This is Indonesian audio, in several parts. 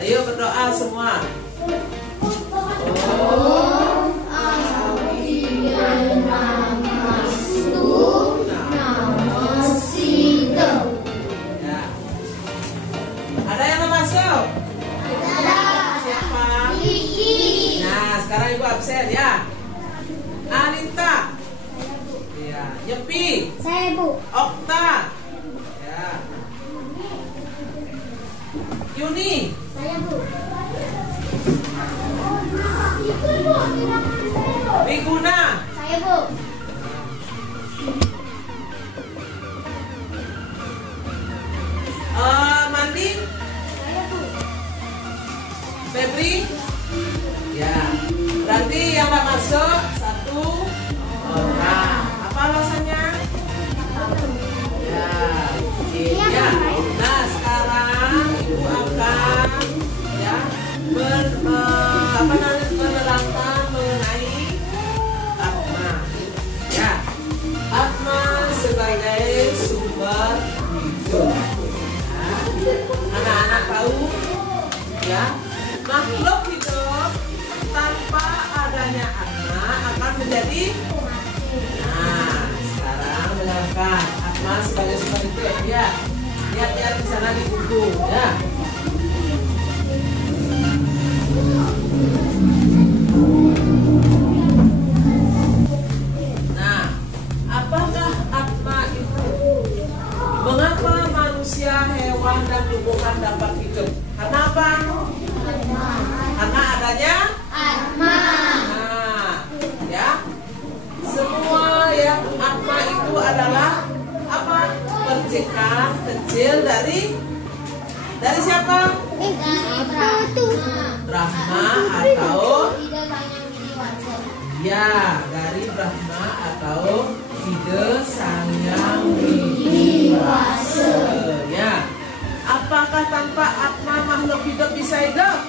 Ayo berdoa semua. Ada yang mau masuk? Ada. Siapa? Kiki. Nah, sekarang ibu absen ya. Anita. Ya, Yepi. Saya Bu. Okta. Ya. Yuni. Saya Bu. Wiguna. Saya Bu. Mandi. Saya Bu. Febri. Ya. Berarti yang nggak masuk satu orang. Apa alasannya? Ya. Ya. Nah, sekarang ibu akan ya menerangkan mengenai Atma. Ya. Atma sebagai sumber hidup. Anak-anak tahu ya, makhluk hidup tanpa adanya Atma akan menjadi. Nah, sekarang mendengarkan Atma sebagai sumber hidup ya. Lihat-lihat di sana di buku ya. Nah, apakah Atma itu? Mengapa manusia, hewan, dan tumbuhan dapat hidup? Karena apa? Karena adanya Atma. Nah, ya. Semua yang Atma itu adalah apa? Percikan kecil dari siapa? Brahma atau ya, dari Brahma atau Ide Sang Yang Widiwasa. Ya. Apakah tanpa Atma makhluk hidup bisa hidup?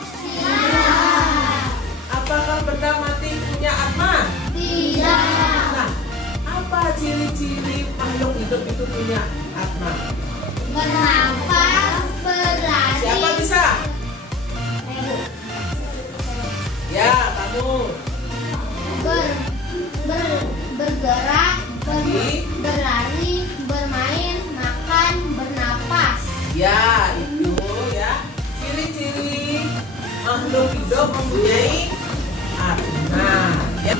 Apakah benda mati punya Atma? Tidak. Nah, apa ciri-ciri makhluk hidup itu punya Atma? Bernafas, berlari. Siapa bisa? Ya, kamu. Bergerak, Di? berlari, bermain, makan, bernapas. Ya, itu ya. Ciri-ciri makhluk hidup mempunyai Atma. Ya.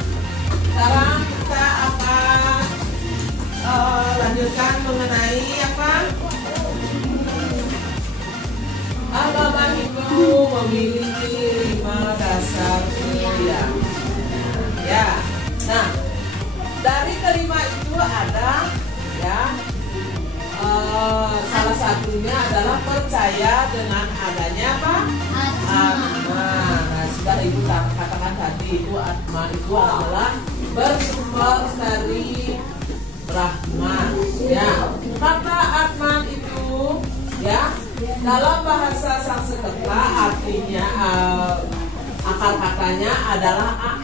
Sekarang kita akan lanjutkan mengenai apa? Agama Hindu memiliki 5 dasar keyakinan. Ya. Nah, dari kelima itu ada ya salah satunya adalah percaya dengan adanya apa? Atma. Nah, sudah ibu katakan tadi itu Atma itu adalah bersumber dari Brahma. Ya, kata Atman itu ya dalam bahasa Sanskerta artinya akar katanya adalah an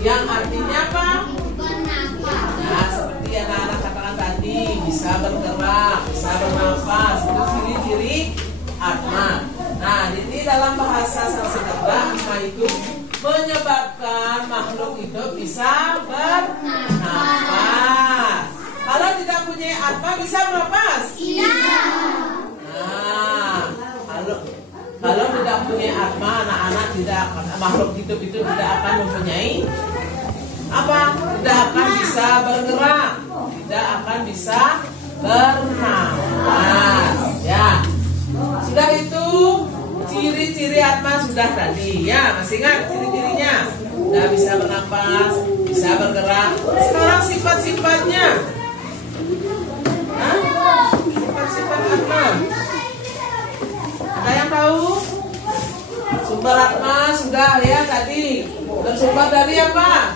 yang artinya apa? Bernapas. Nah, seperti yang anak katakan tadi, bisa bergerak, bisa bernafas, itu ciri-ciri Atma. Nah, ini dalam bahasa Sanskerta Atma itu menyebabkan makhluk hidup bisa bernafas. Kalau tidak punya Atma bisa bernafas? Iya. Nah, kalau tidak punya Atma, anak-anak tidak akan, makhluk hidup itu tidak akan mempunyai apa? Tidak akan bisa bergerak, tidak akan bisa bernafas. Ya, sudah itu ciri-ciri Atma sudah tadi. Ya, masih ingat ciri-cirinya? Sudah bisa bernafas, bisa bergerak. Sekarang sifat-sifatnya. Sifat-sifat Atma. Ada yang tahu? Sumber Atma sudah ya tadi. Bersumber dari apa?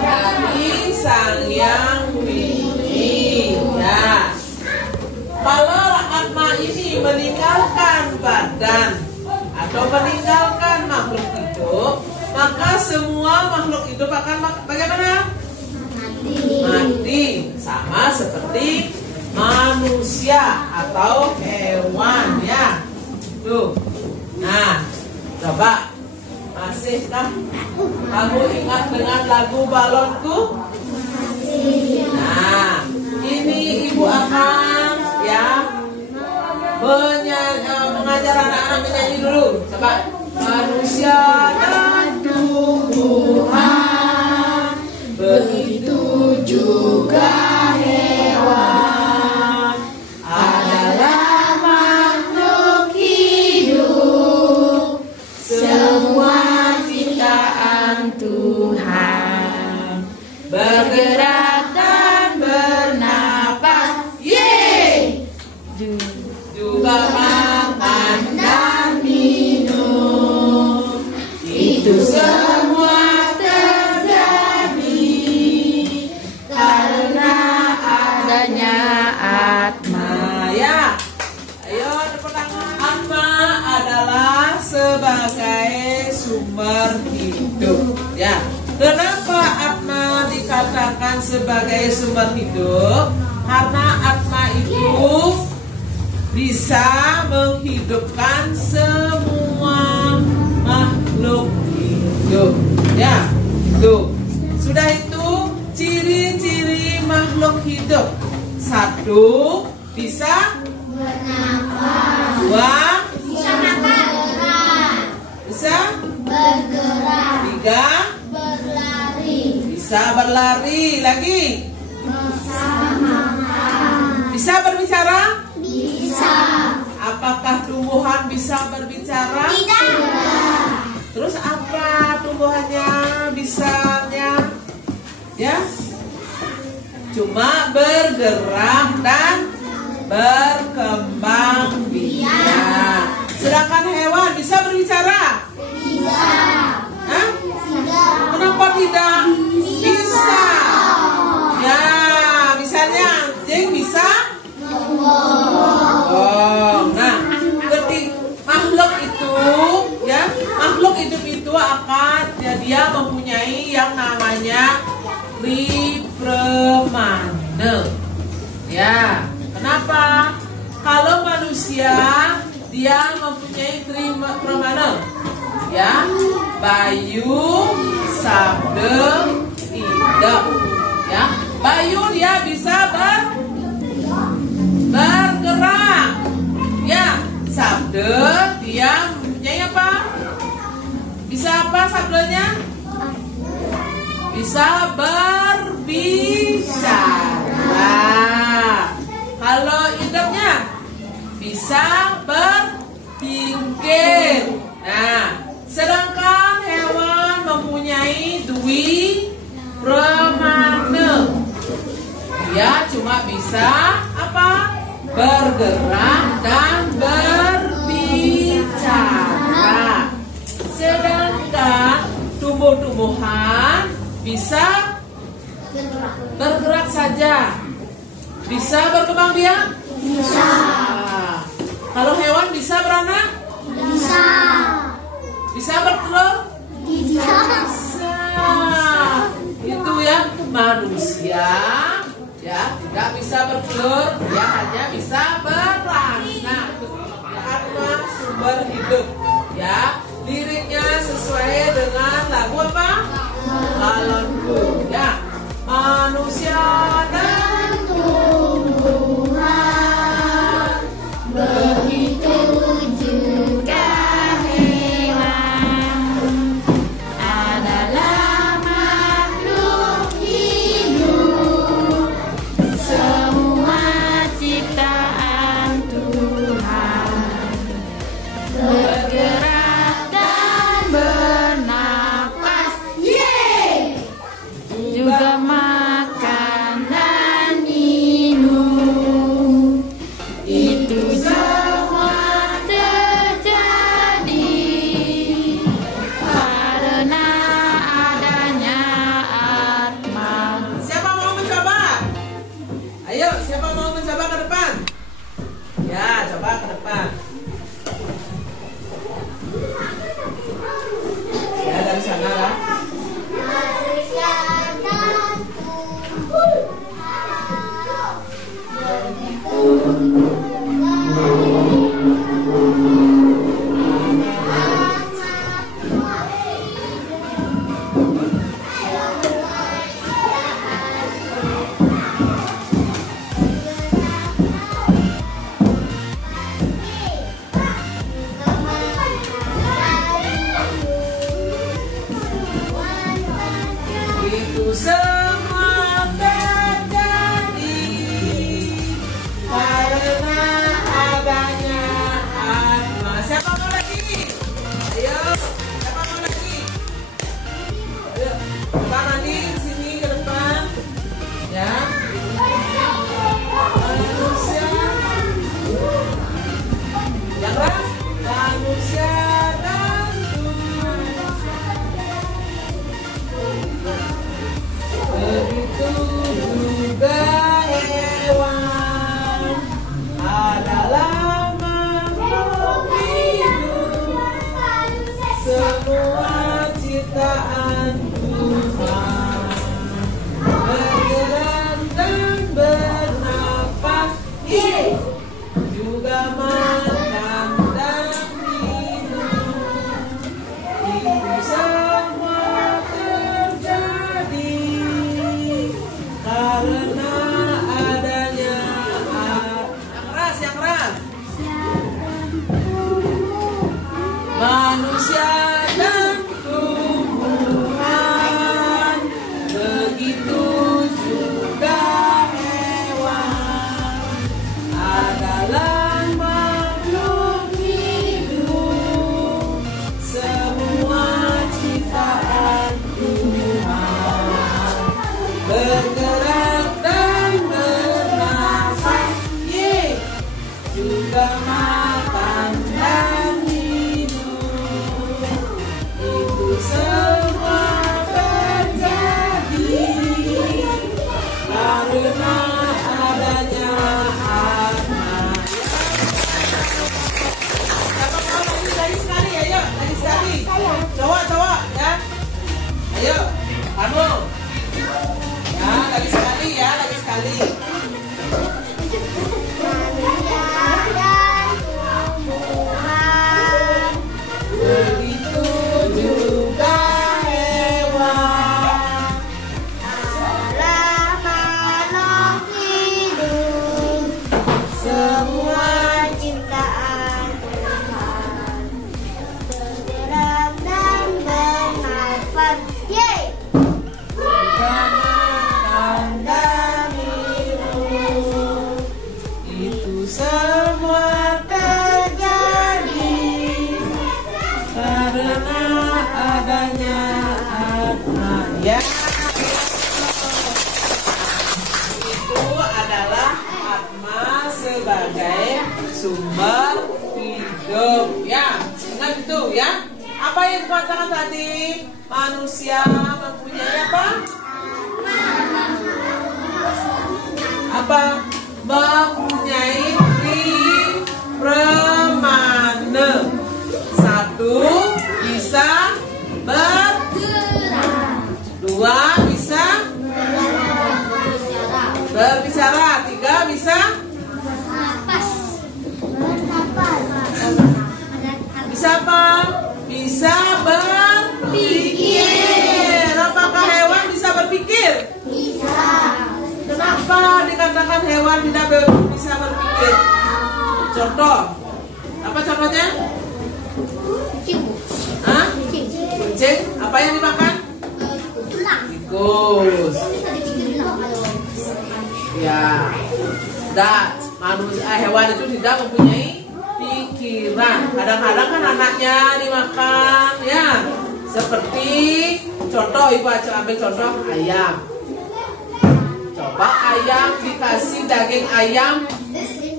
Dari Sang Yang Widi. Ya. Kalau Atma ini meninggalkan badan atau meninggalkan makhluk hidup, maka semua makhluk hidup akan bagaimana? Mati. Sama seperti manusia atau hewan ya. Tuh. Nah, coba masihkah kamu ingat dengan lagu balonku? Nah, ini ibu akan ya mengajar anak-anak menyanyi dulu. Coba. Manusia dan tumbuhan, begitu juga hewan, adalah makhluk hidup, semua ciptaan Tuhan, bergerak dan bernapas, yeay, juga makan dan minum, itu semua terjadi karena adanya Atma. Ya, ayo tepuk tangan. Atma adalah sebagai sumber hidup. Ya, kenapa Atma dikatakan sebagai sumber hidup? Karena Atma itu bisa menghidupkan semua makhluk hidup. Ya, tuh. Sudah itu ciri-ciri makhluk hidup. 1, bisa Bernafas. 2, Bisa bergerak. bisa Bergerak. 3, Berlari. bisa berlari. Lagi, Bisa makan. bisa berbicara. Bisa. Apakah tumbuhan bisa berbicara? Tidak. Terus apa tumbuhannya bisanya? Ya, cuma bergerak dan berkembang biak. Sedangkan hewan bisa berbicara? Bisa. Hah? Tidak. Kenapa tidak? Bisa. Ya, misalnya anjing bisa. Oh, nah, makhluk itu, ya, makhluk hidup itu akan dia mempunyai yang namanya tripremane. Ya, kenapa? Kalau manusia dia mempunyai tripremane, ya, bayu, sabda, idep. Ya, bayu dia bisa bergerak. Ya, sabda dia mempunyai apa? Bisa apa sabdanya? Bisa berbicara. Kalau idepnya bisa berpikir. Nah, sedangkan hewan mempunyai dwi premane. Dia cuma bisa apa? Bergerak dan berbicara. Sedangkan tumbuh-tumbuhan bisa bergerak saja. Bisa berkembang biak? Bisa. Kalau hewan bisa beranak? Bisa. Bisa bertelur? Bisa. Bisa. Itu ya, manusia ya tidak bisa bertelur, dia hanya bisa beranak. Atma sumber hidup. Ya, liriknya sesuai dengan lagu apa? Balonku. Ya, manusia dan tumbuhan, begitu juga hewan, adalah makhluk hidup, semua ciptaan Tuhan, bergerak manusia dan tumbuhan, begitu juga hewan adalah makhluk hidup, semua ciptaan Tuhan, bergerak dan bernafas, juga makan dan minum, itu semua terjadi karena adanya anak. Siapa mau lagi sekali? Ayo, lagi sekali. Cowok ya. Ayo, kamu. Ya, lagi sekali ya, lagi sekali. Begitu juga hewan adalah makhluk hidup, semua ciptaan Tuhan, bergerak dan bernafas, makan dan minum, itu semua terjadi karena adanya anak. Ya, itu adalah atma sebagai sumber hidup. Ya, ingat itu ya. Apa yang dikatakan tadi? Manusia mempunyai apa? Apa? Mempunyai premane. Satu, bisa dua, bisa berbicara. Tiga, bisa apa? Bisa berpikir. Apakah hewan bisa berpikir? bisa. Kenapa dikatakan hewan tidak bisa berpikir? Contoh, apa contohnya? Hah? Kucing. Apa yang dimakan? Tikus. Ya, hewan itu tidak mempunyai pikiran. Kadang-kadang kan anaknya dimakan, ya. Seperti contoh, ibu ambil contoh ayam. Coba ayam dikasih daging ayam,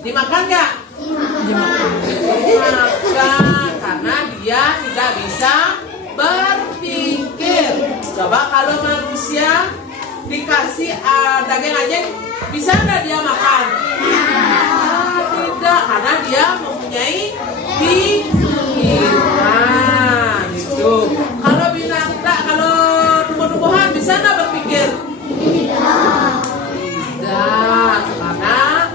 dimakan nggak? Dimakan, karena dia tidak bisa berpikir. Coba kalau manusia dikasih daging anjing, bisa nggak dia makan? Tidak, karena dia mempunyai pikiran. Itu. Kalau binatang, kalau tumbuh-tumbuhan bisa nggak berpikir? Tidak, karena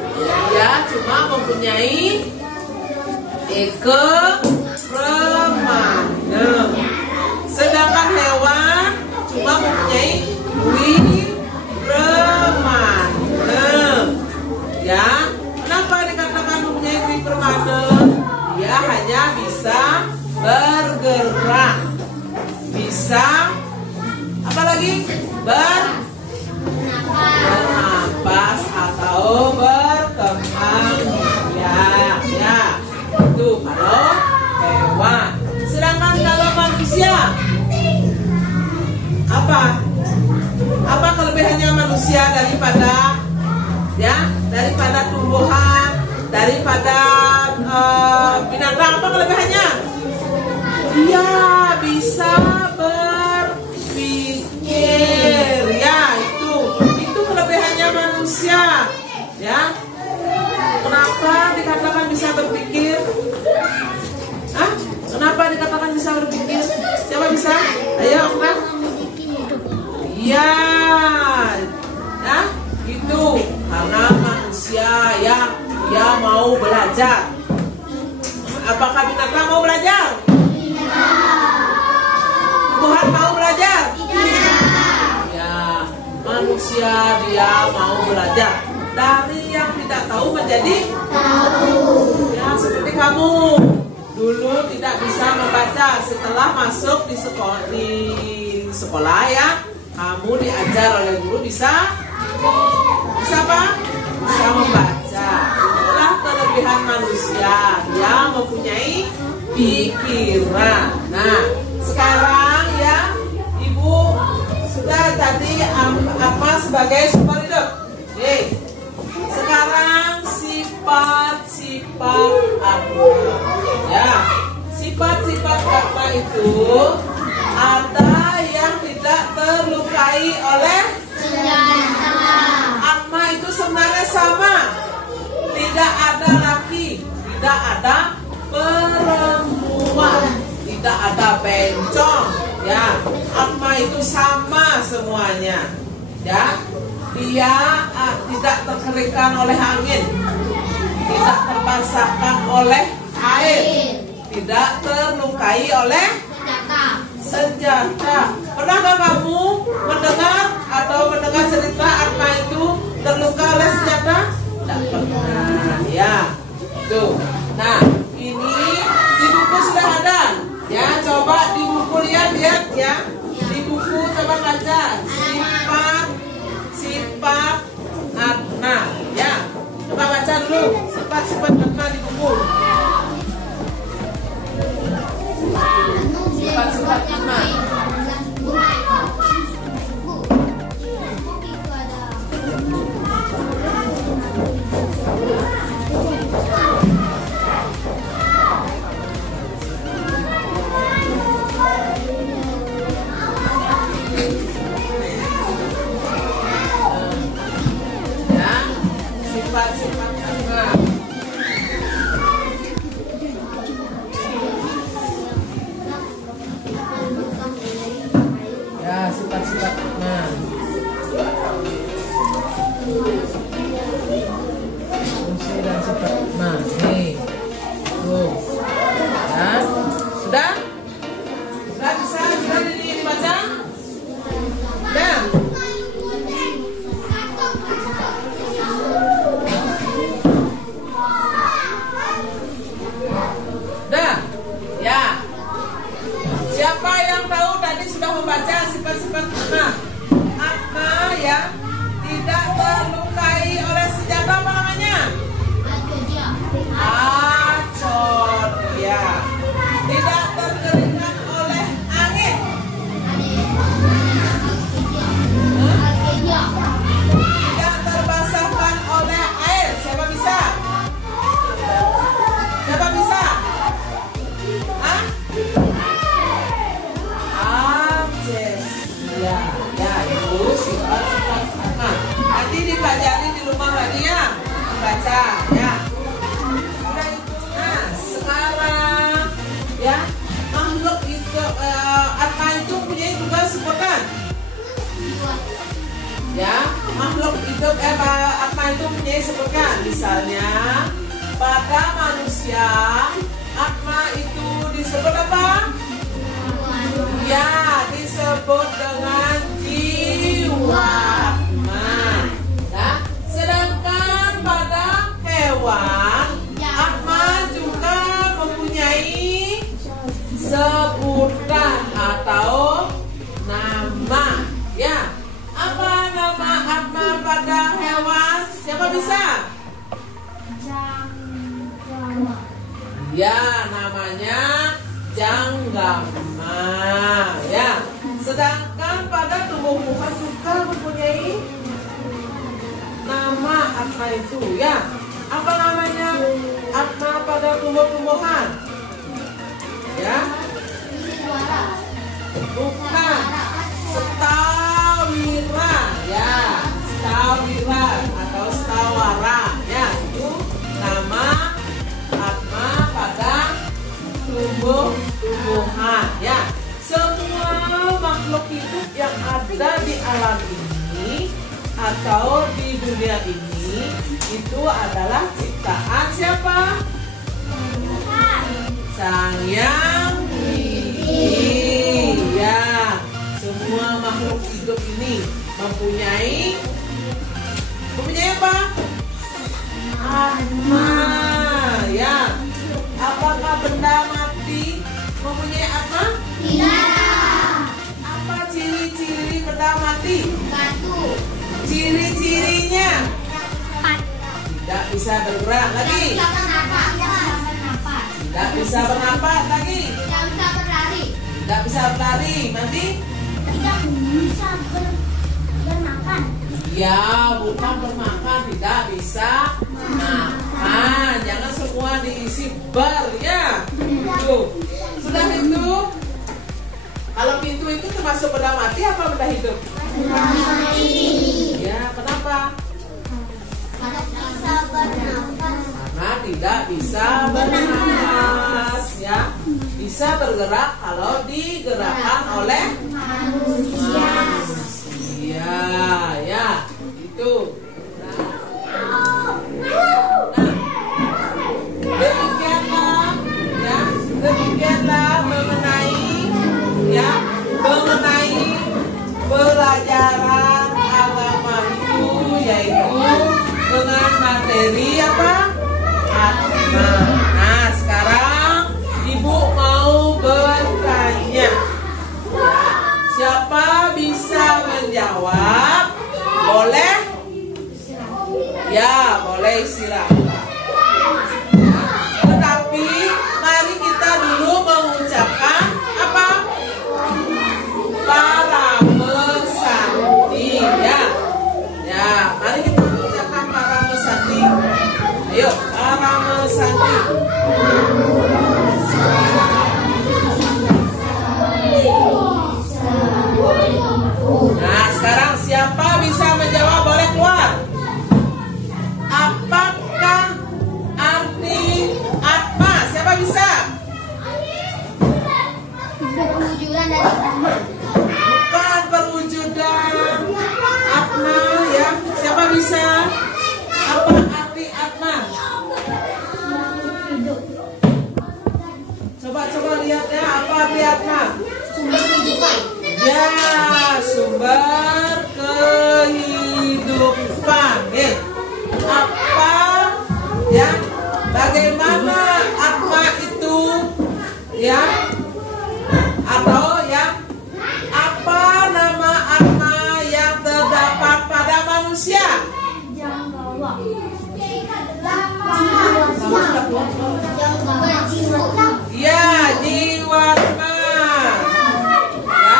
dia cuma mempunyai premane. Sedangkan hewan cuma mempunyai premane. Ya, kenapa dikatakan mempunyai premane? Dia hanya bisa bergerak, bisa apa lagi? Bernapas atau berkembang. Ya, itu kalau hewan. Sedangkan kalau manusia, apa kelebihannya manusia daripada tumbuhan, daripada binatang? Apa kelebihannya? Dia bisa berpikir. Ya, itu kelebihannya manusia. Ya, kenapa dikatakan bisa berpikir? Hah? Kenapa dikatakan bisa berpikir? Siapa bisa? Ayo, Kak. Iya, ya, itu karena manusia yang dia mau belajar. Apakah binatang mau belajar? Tuhan mau belajar? Ya, manusia dia mau belajar. Dari yang tidak tahu menjadi tahu. Ya, seperti kamu. dulu tidak bisa membaca. Setelah masuk di sekolah ya, kamu diajar oleh guru bisa apa? Bisa membaca. Itulah kelebihan manusia yang mempunyai pikiran. Nah, sekarang ya, Ibu sudah tadi apa sebagai sumber hidup. Oke. Sekarang sifat-sifat atma. Ya, sifat-sifat atma itu ada yang tidak terlukai oleh senjata. atma itu sebenarnya sama. Tidak ada laki, tidak ada perempuan, tidak ada bencong. Ya, atma itu sama semuanya. Ya, dia tidak terkeringkan oleh angin, tidak terbasahkan oleh air, tidak terlukai oleh senjata. Pernahkah kamu mendengar cerita atma itu terluka oleh senjata? Tidak pernah. Ya, tuh. Nah, ini di buku sudah ada. Ya, coba di buku lihat ya. Di buku coba baca sifat atma. Ya, coba baca dulu sifat-sifat atma di buku. Sifat-sifat atma. Sifat-sifat atma. Ya, sifat-sifat atma. Fungsi dan sifat atma. Nih. Tuh. Ya. Sudah? Sudah bisa? Sudah dibaca? Sudah? Siapa yang tahu tadi sudah membaca sifat-sifat atma? Atma ya, tidak terlukai oleh senjata, apa namanya? Acot ya. Tidak terkeringkan oleh angin. Tidak terbasahkan oleh air. Siapa bisa? Siapa bisa? Hah? Ya, itu sifat-sifat atma. Nanti dipelajari di rumah lagi ya, baca ya. Nah, sekarang ya, makhluk itu atma itu punya juga sebutan. Ya, makhluk hidup atma itu punya sebutan. Misalnya pada manusia, atma itu disebut apa? Ya, disebut dengan jiwa atma. Nah, sedangkan pada hewan, atma juga mempunyai sebutan atau nama. Ya, apa nama atma pada hewan? Siapa bisa? Ya, namanya janggama. Ya, sedangkan pada tumbuh-tumbuhan juga mempunyai nama atma itu. Ya, apa namanya atma pada tumbuh-tumbuhan? Ya, bukan, setawira. Ya, setawira atau setawara. Ya, itu nama atma pada tumbuh-tumbuhan. Ya, semua makhluk hidup yang ada di alam ini atau di dunia ini itu adalah ciptaan siapa? Sang Yang Widi. Ya, semua makhluk hidup ini mempunyai apa? Atma. Ya, Apakah benda mati mempunyai apa? Tidak. Apa ciri-ciri benda mati? Batu. Ciri-cirinya Empat. tidak bisa bergerak lagi, Tidak bernapas. tidak bisa bernapas lagi, Tidak bisa berlari. tidak bisa berlari. Nanti Tidak bisa bermakan. ya bukan bermakan, tidak bisa makan. Jangan semua diisi bar ya. Tuh. Sudah itu. Kalau pintu itu termasuk benda mati apa benda hidup? Ya, kenapa? Bisa bernapas. Karena tidak bisa bernapas ya. Bisa bergerak kalau digerakkan oleh Manusia. manusia ya. Itu. Demikianlah ya, demikianlah mengenai pelajaran agama itu, yaitu dengan materi apa? Atma. Nah, sekarang Ibu mau bertanya. Siapa bisa menjawab? Boleh? Ya, boleh istirahat. Tetapi mari kita dulu mengucapkan apa? Paramesanti ya. Ya, mari kita mengucapkan paramesanti. Ayo, paramesanti. Nah, sekarang siapa bisa menjawab? Boleh keluar. Apakah arti atma? Siapa bisa? Perwujudan dari Brahma. Bukan perwujudan atma ya. Siapa bisa? Apa arti atma? Coba lihat ya, apa arti atma? Sumber kehidupan. Ya, sumber kehidupan. Apa ya? Bagaimana atma itu ya? Atau ya, apa nama atma yang terdapat pada manusia? Ya, jiwatma. Ya,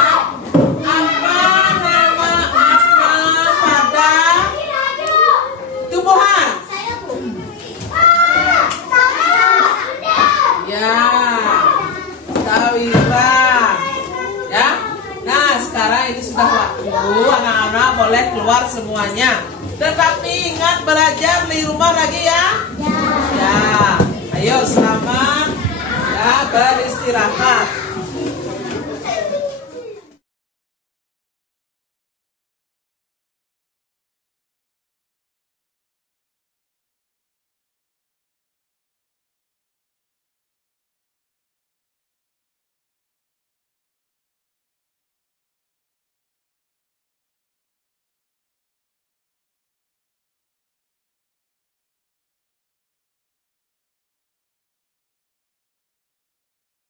apa nama atma pada tumbuhan? Ya, Tawira. Ya. Nah, sekarang ini sudah waktu anak-anak boleh keluar semuanya. Tetapi ingat belajar di rumah lagi ya. Ya. Ayo selamat ya beristirahat.